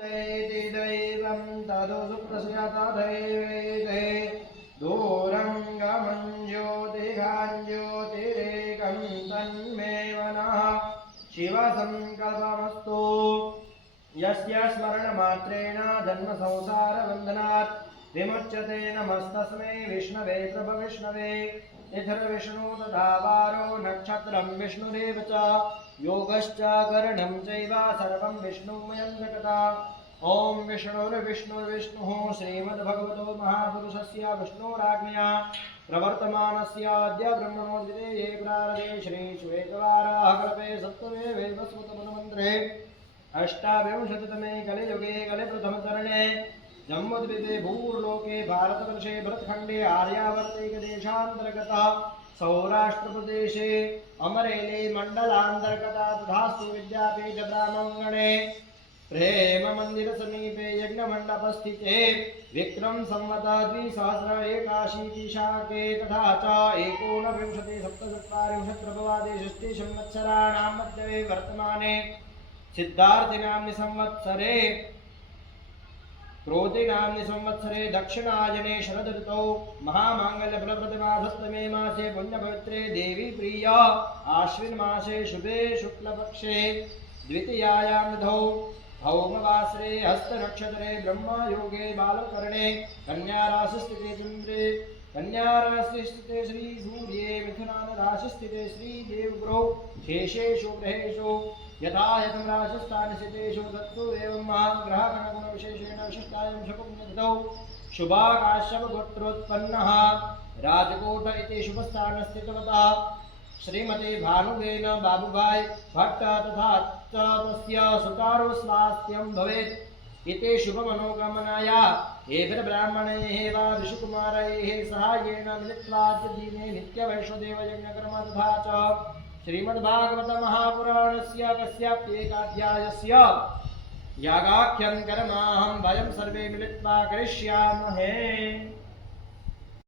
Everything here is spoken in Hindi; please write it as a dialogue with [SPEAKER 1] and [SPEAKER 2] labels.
[SPEAKER 1] तेति दैवं तदु सुप्रसयतदैवेते दूरङ्गमं ज्योतिघाञ्ज्योतिरेकं तन्मे मनः शिवसङ्कल्पमस्तु। यस्य स्मरणमात्रेण जन्मसंसारबन्धनात् विमुच्यते नमस्तस्मै विष्णवे प्रभविष्णवे। इथर्विष्णु तथा वारो नक्षत्रं विष्णुरेव च योगश्च करणं चैव सर्वं विष्णुमयं जगता। ॐ विष्णुर्विष्णुर्विष्णुः श्रीमद्भगवतो महापुरुषस्य विष्णोराज्ञया प्रवर्तमानस्याद्य ब्रह्मणोद्वितीये प्रारदे श्रीश्वेतवाराहकल्पे सप्तमे अष्टाविंशतितमे कलियुगे कलिप्रथमचरणे जम्बुद्वीपे भूर्लोके भारतवर्षे भरतखण्डे आर्यावर्तैकदेशान्तर्गतः सौराष्ट्रप्रदेशे अमरेली मण्डलान्तर्गता तथास्तु विद्यापीठब्राह्मणे प्रेममन्दिरसमीपे यज्ञमण्डपस्थिते विक्रम संवत द्विसहस्र एकाशीतिशाके तथा च एकोनविंशति सप्तचत्वारिंशत् प्रभवादि षष्टि संवत्सराणां मध्ये वर्तमाने सिद्धार्थिनाम्नि संवत्सरे क्रोधिनाम्नि संवत्सरे दक्षिणायने शरदऋतौ महामाङ्गल्यफलप्रदमाधस्तमे मासे पुण्यपवित्रे देवी प्रिय। आश्विन मासे शुभे शुक्लपक्षे द्वितीयायां निधौ भौमवासरे हस्तनक्षत्रे ब्रह्मयोगे बालकर्णे कन्याराशिस्थिते चन्द्रे कन्याराशिस्थिते श्रीसूर्ये मिथुनानराशिस्थिते श्रीदेवगुरौ शेषेषु ग्रहेषु यथा यथं शकुपुण्यतिथौ शुभाकाश्यपगोत्रोत्पन्नः राजकोट इति शुभस्थानस्थितवतः श्रीमती भानुवेन बाबुभाई भट्ट तथा तस्य सुतारुस्वास्थ्यं भवेत् इति शुभमनोकामनाया एभिर्ब्राह्मणैः वा ऋषिकुमारैः सहायेन मिलित्वा दिने नित्यवैष्णदेवयज्ञकर्म तथा च श्रीमद्भागवतमहापुराणस्य कस्याप्येकाध्यायस्य यागाख्यं कर्माहं वयं सर्वे मिलित्वा करिष्यामहे।